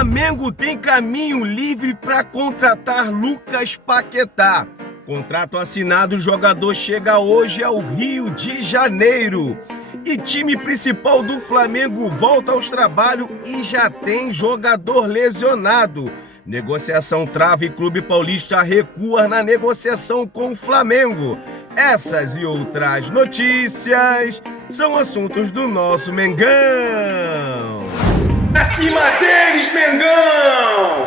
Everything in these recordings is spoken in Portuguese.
Flamengo tem caminho livre para contratar Lucas Paquetá. Contrato assinado, o jogador chega hoje ao Rio de Janeiro. E time principal do Flamengo volta aos trabalhos e já tem jogador lesionado. Negociação trava e Clube Paulista recua na negociação com o Flamengo. Essas e outras notícias são assuntos do nosso Mengão. Acima deles, Mengão!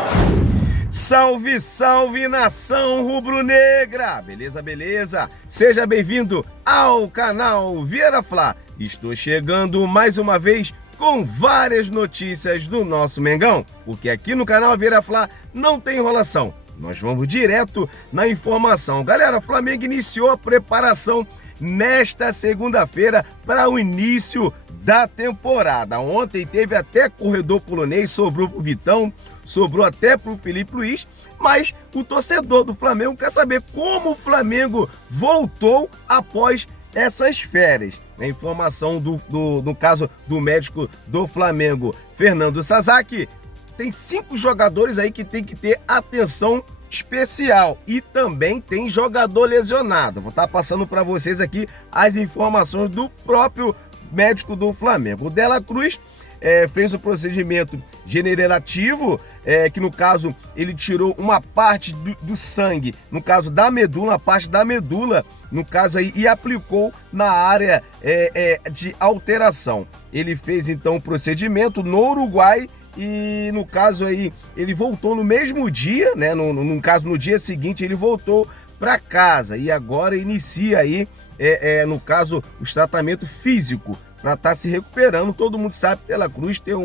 Salve, salve, nação rubro-negra! Beleza, beleza? Seja bem-vindo ao canal Vieira Fla. Estou chegando mais uma vez com várias notícias do nosso Mengão, porque aqui no canal Vieira Fla não tem enrolação. Nós vamos direto na informação. Galera, o Flamengo iniciou a preparação nesta segunda-feira para o início da temporada. Ontem teve até corredor polonês, sobrou pro Vitão, sobrou até pro Felipe Luiz, mas o torcedor do Flamengo quer saber como o Flamengo voltou após essas férias. A informação no caso do médico do Flamengo, Fernando Sasaki, tem 5 jogadores aí que tem que ter atenção especial e também tem jogador lesionado. Vou estar passando para vocês aqui as informações do próprio médico do Flamengo. O Dela Cruz fez o procedimento generativo, que no caso ele tirou uma parte do sangue, no caso da medula, uma parte da medula, no caso aí, e aplicou na área de alteração. Ele fez então o procedimento no Uruguai e no caso aí ele voltou no mesmo dia, né? No caso no dia seguinte ele voltou para casa e agora inicia aí, no caso, os tratamentos físicos para estar se recuperando. Todo mundo sabe que Dela Cruz tem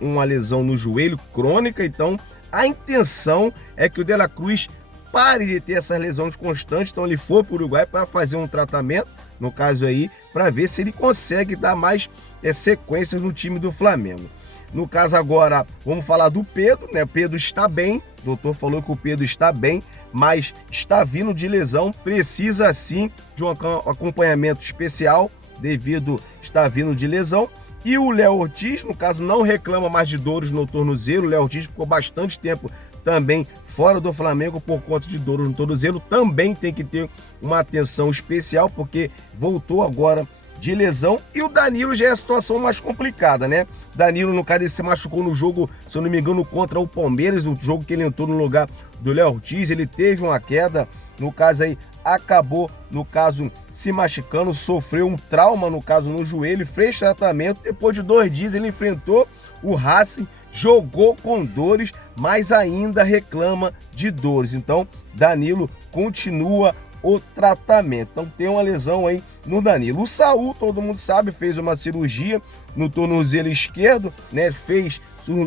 uma lesão no joelho crônica, então a intenção é que o Dela Cruz pare de ter essas lesões constantes. Então ele foi para o Uruguai para fazer um tratamento, no caso aí, para ver se ele consegue dar mais sequências no time do Flamengo. No caso agora, vamos falar do Pedro, né? O Pedro está bem, o doutor falou que o Pedro está bem, mas está vindo de lesão, precisa sim de um acompanhamento especial, devido estar vindo de lesão. E o Léo Ortiz, no caso, não reclama mais de dores no tornozelo. O Léo Ortiz ficou bastante tempo também fora do Flamengo por conta de dores no tornozelo, também tem que ter uma atenção especial, porque voltou agora de lesão. E o Danilo já é a situação mais complicada, né? Danilo, no caso, ele se machucou no jogo, se eu não me engano, contra o Palmeiras, no jogo que ele entrou no lugar do Léo Ortiz. Ele teve uma queda, no caso aí, acabou, no caso, se machucando, sofreu um trauma, no caso, no joelho, fez tratamento. Depois de 2 dias, ele enfrentou o Racing, jogou com dores, mas ainda reclama de dores. Então, Danilo continua o tratamento. Então tem uma lesão aí no Danilo. O Saul, todo mundo sabe, fez uma cirurgia no tornozelo esquerdo, né? Fez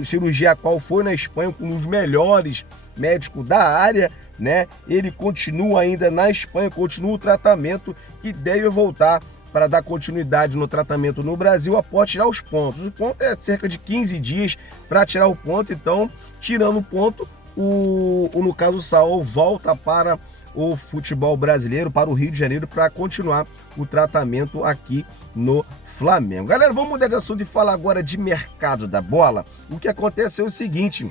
cirurgia a qual foi na Espanha com um dos melhores médicos da área, né? Ele continua ainda na Espanha, continua o tratamento e deve voltar para dar continuidade no tratamento no Brasil após tirar os pontos. O ponto é cerca de 15 dias para tirar o ponto. Então, tirando o ponto, no caso o Saul volta para o futebol brasileiro, para o Rio de Janeiro, para continuar o tratamento aqui no Flamengo. Galera, vamos mudar de assunto e falar agora de mercado da bola. O que acontece é o seguinte: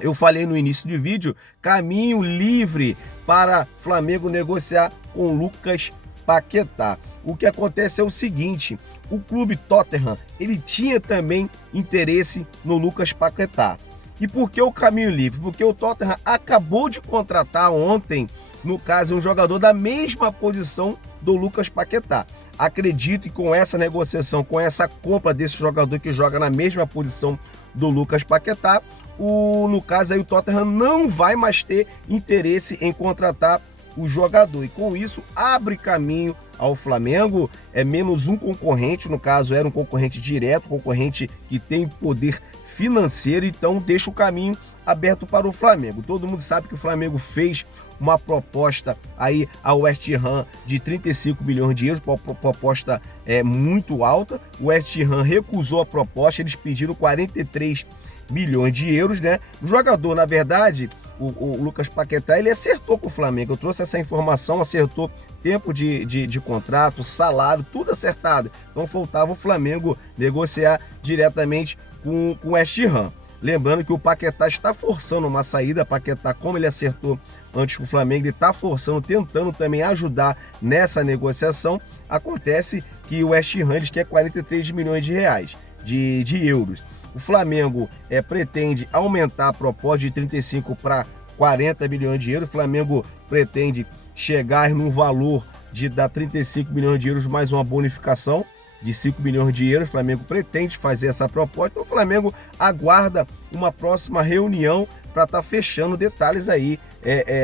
eu falei no início do vídeo, caminho livre para Flamengo negociar com Lucas Paquetá. O que acontece é o seguinte: o clube Tottenham, ele tinha também interesse no Lucas Paquetá. E por que o caminho livre? Porque o Tottenham acabou de contratar ontem, no caso, um jogador da mesma posição do Lucas Paquetá. Acredito que com essa negociação, com essa compra desse jogador que joga na mesma posição do Lucas Paquetá, no caso aí o Tottenham não vai mais ter interesse em contratar o jogador. E com isso abre caminho ao Flamengo, menos um concorrente, no caso era um concorrente direto, concorrente que tem poder financeiro, então deixa o caminho aberto para o Flamengo. Todo mundo sabe que o Flamengo fez uma proposta aí ao West Ham de 35 milhões de euros, uma proposta muito alta. O West Ham recusou a proposta, eles pediram 43 milhões de euros, né? O jogador, na verdade, o Lucas Paquetá, ele acertou com o Flamengo. Eu trouxe essa informação, acertou tempo de contrato, salário, tudo acertado. Então faltava o Flamengo negociar diretamente com o West Ham. Lembrando que o Paquetá está forçando uma saída. Paquetá, como ele acertou antes com o Flamengo, ele está forçando, tentando também ajudar nessa negociação. Acontece que o West Ham quer 43 milhões de reais, de euros. O Flamengo pretende aumentar a proposta de 35 para 40 milhões de euros. O Flamengo pretende chegar num valor de dar 35 milhões de euros mais uma bonificação de 5 milhões de euros. O Flamengo pretende fazer essa proposta. Então, o Flamengo aguarda uma próxima reunião para estar fechando detalhes aí,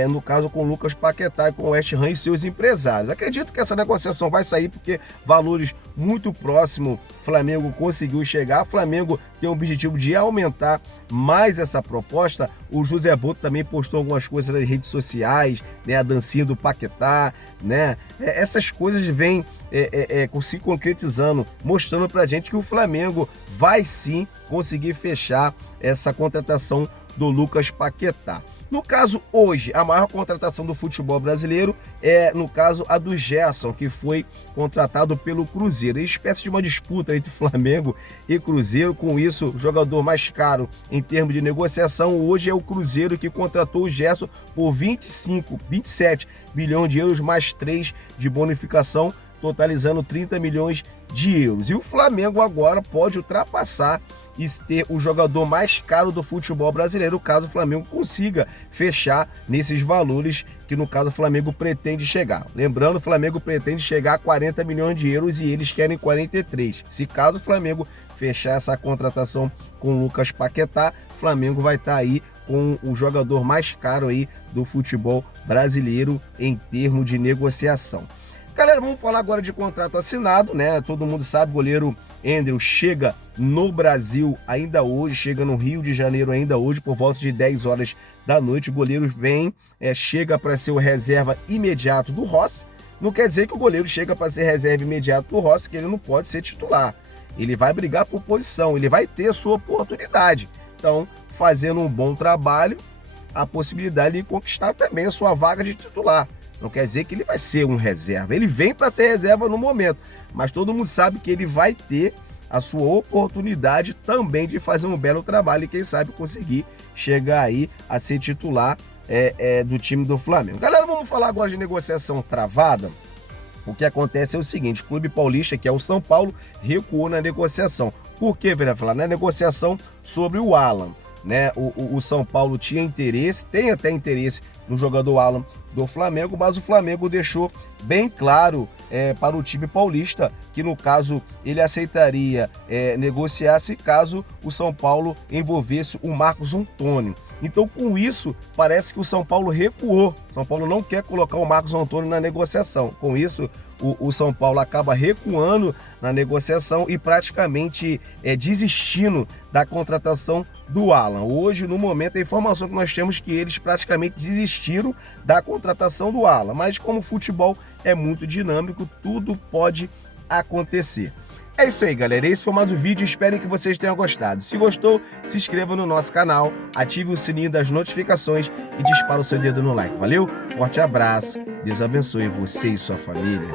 no caso com o Lucas Paquetá e com o West Ham e seus empresários. Acredito que essa negociação vai sair porque valores muito próximos o Flamengo conseguiu chegar. O Flamengo tem o objetivo de aumentar mais essa proposta. O José Boto também postou algumas coisas nas redes sociais, né? A dancinha do Paquetá, né? Essas coisas vêm se concretizando, mostrando pra gente que o Flamengo vai sim conseguir fechar essa contratação do Lucas Paquetá. No caso, hoje, a maior contratação do futebol brasileiro é, no caso, a do Gerson, que foi contratado pelo Cruzeiro. É uma espécie de uma disputa entre Flamengo e Cruzeiro. Com isso, o jogador mais caro em termos de negociação hoje é o Cruzeiro, que contratou o Gerson por 27 milhões de euros, mais 3 de bonificação, totalizando 30 milhões de euros. E o Flamengo agora pode ultrapassar e ter o jogador mais caro do futebol brasileiro, caso o Flamengo consiga fechar nesses valores que, no caso, o Flamengo pretende chegar. Lembrando, o Flamengo pretende chegar a 40 milhões de euros e eles querem 43. Se caso o Flamengo fechar essa contratação com o Lucas Paquetá, o Flamengo vai estar aí com o jogador mais caro aí do futebol brasileiro em termos de negociação. Galera, vamos falar agora de contrato assinado, né? Todo mundo sabe, o goleiro Endel chega no Brasil ainda hoje, chega no Rio de Janeiro ainda hoje, por volta de 10 horas da noite. O goleiro vem, chega para ser o reserva imediato do Rossi. Não quer dizer que o goleiro chega para ser reserva imediato do Rossi, que ele não pode ser titular. Ele vai brigar por posição, ele vai ter sua oportunidade. Então, fazendo um bom trabalho, a possibilidade de conquistar também a sua vaga de titular. Não quer dizer que ele vai ser um reserva. Ele vem para ser reserva no momento, mas todo mundo sabe que ele vai ter a sua oportunidade também de fazer um belo trabalho e quem sabe conseguir chegar aí a ser titular do time do Flamengo. Galera, vamos falar agora de negociação travada. O que acontece é o seguinte: o Clube Paulista, que é o São Paulo, recuou na negociação. Por quê, velho? Falar na negociação sobre o Alan, né? O São Paulo tinha interesse, tem até interesse no jogador Alan do Flamengo, mas o Flamengo deixou bem claro para o time paulista que, no caso, ele aceitaria negociar se caso o São Paulo envolvesse o Marcos Antônio. Então, com isso, parece que o São Paulo recuou. O São Paulo não quer colocar o Marcos Antônio na negociação. Com isso, o São Paulo acaba recuando na negociação e praticamente desistindo da contratação do Alan. Hoje, no momento, a informação que nós temos é que eles praticamente desistiram da contratação do Alan. Mas como o futebol é muito dinâmico, tudo pode acontecer. É isso aí, galera. Esse foi mais um vídeo. Espero que vocês tenham gostado. Se gostou, se inscreva no nosso canal, ative o sininho das notificações e dispara o seu dedo no like. Valeu? Forte abraço. Deus abençoe você e sua família.